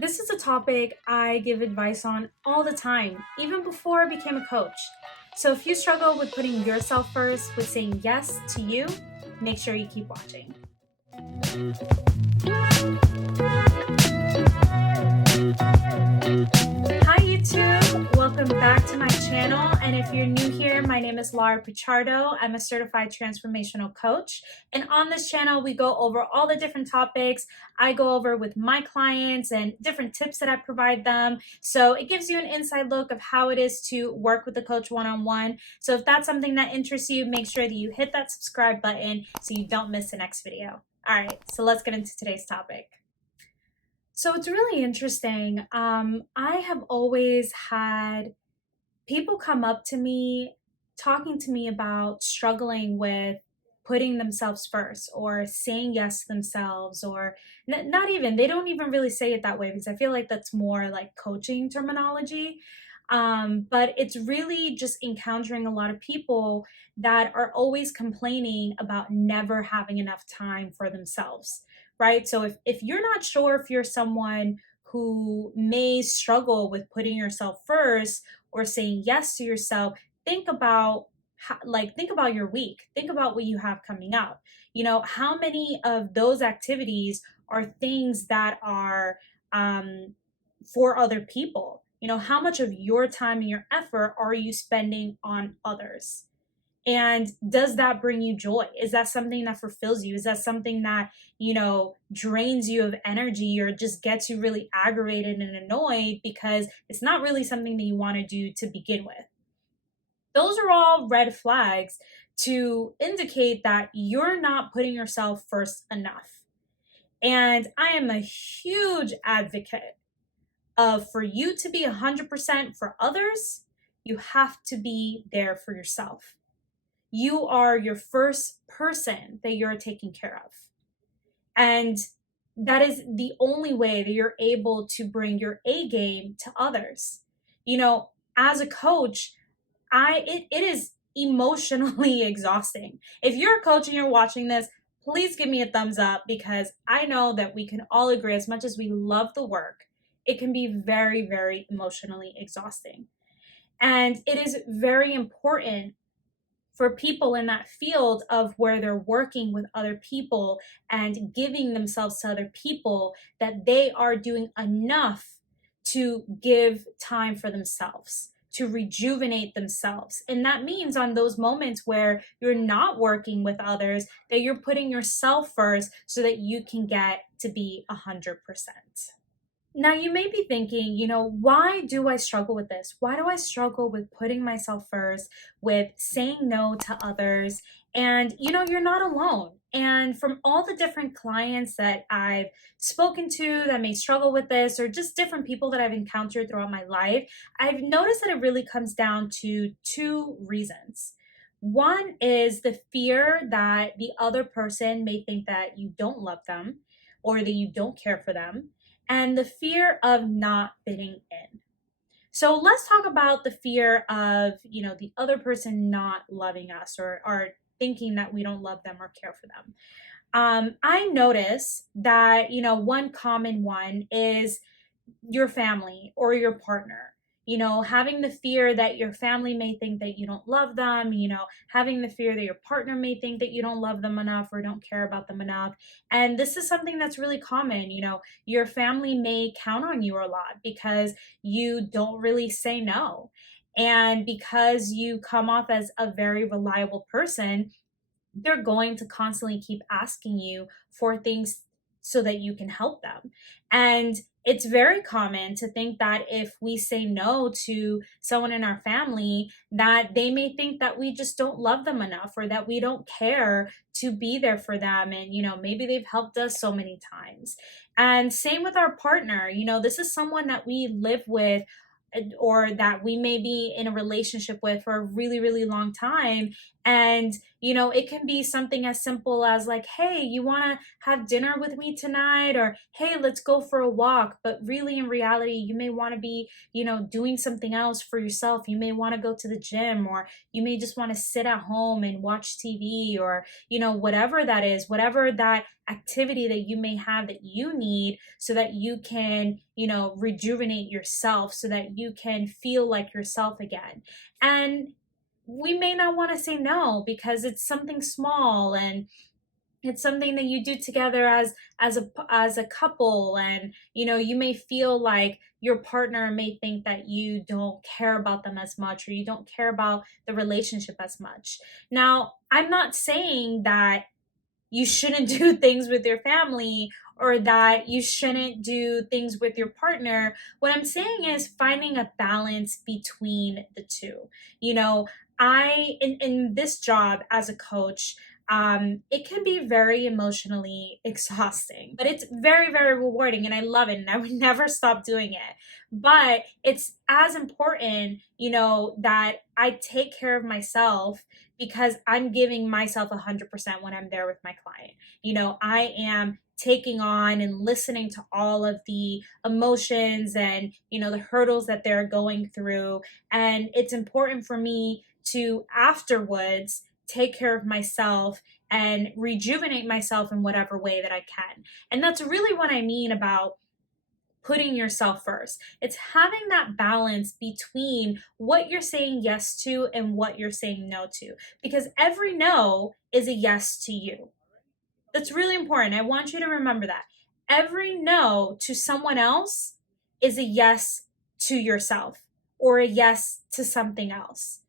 This is a topic I give advice on all the time, even before I became a coach. So if you struggle with putting yourself first, with saying yes to you, make sure you keep watching. Hi YouTube, welcome back to my channel. And if you're new here, my name is Laura Pichardo. I'm a certified transformational coach. And on this channel, we go over all the different topics I go over with my clients and different tips that I provide them. So it gives you an inside look of how it is to work with a coach one-on-one. So if that's something that interests you, make sure that you hit that subscribe button so you don't miss the next video. All right, so let's get into today's topic. So it's really interesting. I have always had people come up to me talking to me about struggling with putting themselves first or saying yes to themselves, or not even, they don't even really say it that way because I feel like that's more like coaching terminology. But it's really just encountering a lot of people that are always complaining about never having enough time for themselves, right? So if you're not sure if you're someone who may struggle with putting yourself first or saying yes to yourself, think about think about your week. Think about what you have coming up. You know, how many of those activities are things that are for other people? You know, how much of your time and your effort are you spending on others? And does that bring you joy? Is that something that fulfills you? Is that something that, drains you of energy or just gets you really aggravated and annoyed because it's not really something that you want to do to begin with? Those are all red flags to indicate that you're not putting yourself first enough. And I am a huge advocate of, for you to be 100% for others, you have to be there for yourself. You are your first person that you're taking care of. And that is the only way that you're able to bring your A game to others. You know, as a coach, it is emotionally exhausting. If you're a coach and you're watching this, please give me a thumbs up, because I know that we can all agree, as much as we love the work, it can be very, very emotionally exhausting. And it is very important for people in that field of where they're working with other people and giving themselves to other people, that they are doing enough to give time for themselves, to rejuvenate themselves. And that means on those moments where you're not working with others, that you're putting yourself first so that you can get to be 100%. Now, you may be thinking, why do I struggle with this? Why do I struggle with putting myself first, with saying no to others? And, you're not alone. And from all the different clients that I've spoken to that may struggle with this, or just different people that I've encountered throughout my life, I've noticed that it really comes down to two reasons. One is the fear that the other person may think that you don't love them or that you don't care for them, and the fear of not fitting in. So let's talk about the fear of, the other person not loving us, or thinking that we don't love them or care for them. I notice that, one common one is your family or your partner. Having the fear that your family may think that you don't love them, having the fear that your partner may think that you don't love them enough or don't care about them enough. And this is something that's really common. Your family may count on you a lot because you don't really say no. And because you come off as a very reliable person, they're going to constantly keep asking you for things so that you can help them. And it's very common to think that if we say no to someone in our family, that they may think that we just don't love them enough, or that we don't care to be there for them. And, maybe they've helped us so many times. And same with our partner. This is someone that we live with, or that we may be in a relationship with for a really, really long time. And, it can be something as simple as like, hey, you want to have dinner with me tonight? Or, hey, let's go for a walk. But really, in reality, you may want to be, doing something else for yourself. You may want to go to the gym, or you may just want to sit at home and watch TV, or, whatever that is, whatever that activity that you may have that you need, so that you can, rejuvenate yourself, so that you can feel like yourself again. And we may not want to say no because it's something small, and it's something that you do together as a couple. And you may feel like your partner may think that you don't care about them as much, or you don't care about the relationship as much. Now, I'm not saying that you shouldn't do things with your family, or that you shouldn't do things with your partner. What I'm saying is finding a balance between the two. In this job as a coach, it can be very emotionally exhausting, but it's very, very rewarding, and I love it, and I would never stop doing it. But it's as important, that I take care of myself, because I'm giving myself 100% when I'm there with my client. I am taking on and listening to all of the emotions and, the hurdles that they're going through. And it's important for me to afterwards take care of myself and rejuvenate myself in whatever way that I can. And that's really what I mean about putting yourself first. It's having that balance between what you're saying yes to and what you're saying no to, because every no is a yes to you. That's really important. I want you to remember that. Every no to someone else is a yes to yourself, or a yes to something else.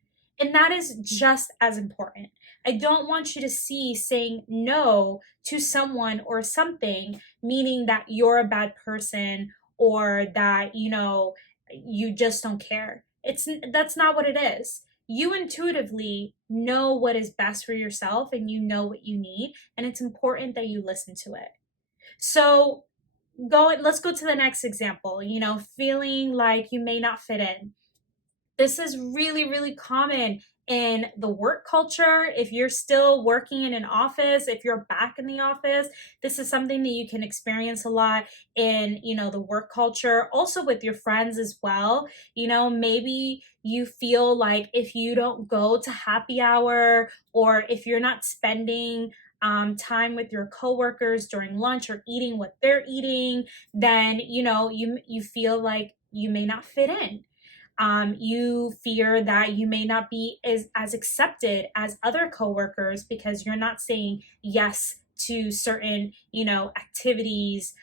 And that is just as important. I don't want you to see saying no to someone or something meaning that you're a bad person, or that, you just don't care. That's not what it is. You intuitively know what is best for yourself, and you know what you need, and it's important that you listen to it. So let's go to the next example. Feeling like you may not fit in. This is really, really common in the work culture. If you're still working in an office, if you're back in the office, this is something that you can experience a lot in, the work culture, also with your friends as well. Maybe you feel like if you don't go to happy hour, or if you're not spending time with your coworkers during lunch, or eating what they're eating, then, you feel like you may not fit in. You fear that you may not be as accepted as other coworkers, because you're not saying yes to certain, activities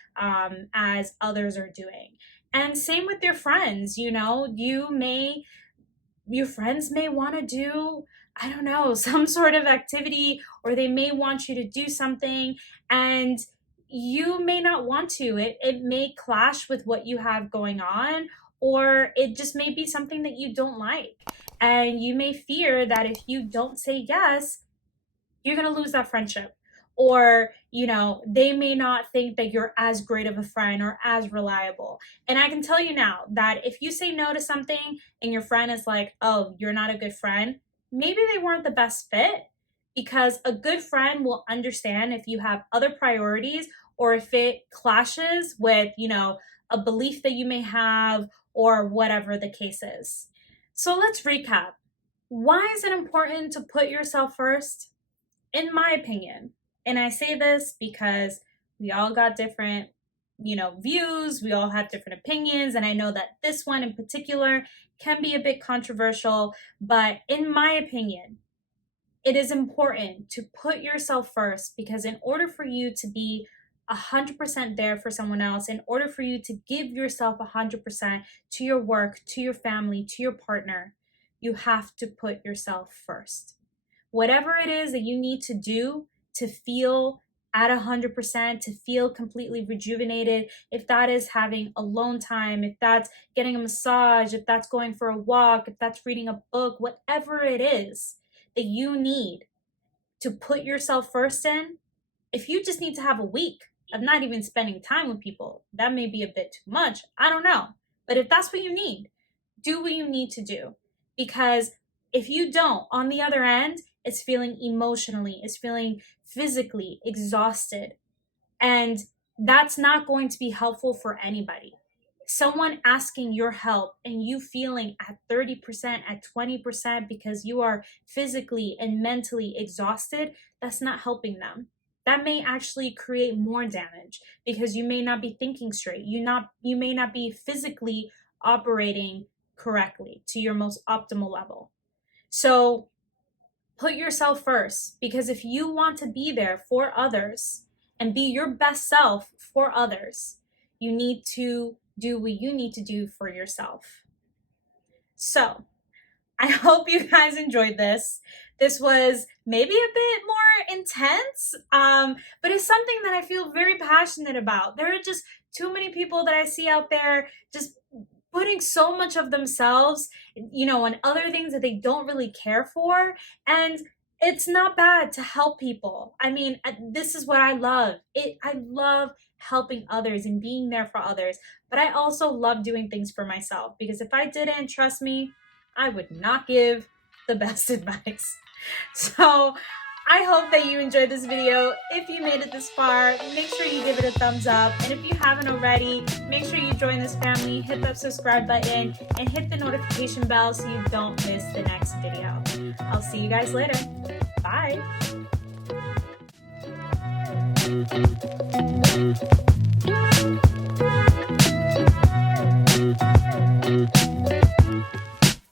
as others are doing. And same with your friends. Your friends may want to do, I don't know, some sort of activity, or they may want you to do something, and you may not want to. It may clash with what you have going on, or it just may be something that you don't like. And you may fear that if you don't say yes, you're going to lose that friendship. Or, they may not think that you're as great of a friend or as reliable. And I can tell you now that if you say no to something and your friend is like, oh, you're not a good friend, maybe they weren't the best fit. Because a good friend will understand if you have other priorities, or if it clashes with, a belief that you may have, or whatever the case is. So let's recap. Why is it important to put yourself first? In my opinion, and I say this because we all got different, views, we all have different opinions, and I know that this one in particular can be a bit controversial, but in my opinion, it is important to put yourself first, because in order for you to be 100% there for someone else, in order for you to give yourself 100% to your work, to your family, to your partner, you have to put yourself first. Whatever it is that you need to do to feel at 100%, to feel completely rejuvenated, if that is having alone time, if that's getting a massage, if that's going for a walk, if that's reading a book, whatever it is that you need to put yourself first in, if you just need to have a week of not even spending time with people, that may be a bit too much. I don't know. But if that's what you need, do what you need to do. Because if you don't, on the other end, is feeling emotionally, is feeling physically exhausted. And that's not going to be helpful for anybody. Someone asking your help and you feeling at 30%, at 20% because you are physically and mentally exhausted, that's not helping them. That may actually create more damage because you may not be thinking straight. You may not be physically operating correctly to your most optimal level. So put yourself first, because if you want to be there for others and be your best self for others, you need to do what you need to do for yourself. So I hope you guys enjoyed this. This was maybe a bit more intense, but it's something that I feel very passionate about. There are just too many people that I see out there just putting so much of themselves, on other things that they don't really care for. And it's not bad to help people. I mean, this is what I love. I love helping others and being there for others. But I also love doing things for myself, because if I didn't, trust me, I would not give the best advice. So I hope that you enjoyed this video. If you made it this far, make sure you give it a thumbs up. And if you haven't already, make sure you join this family, hit that subscribe button, and hit the notification bell so you don't miss the next video. I'll see you guys later. Bye.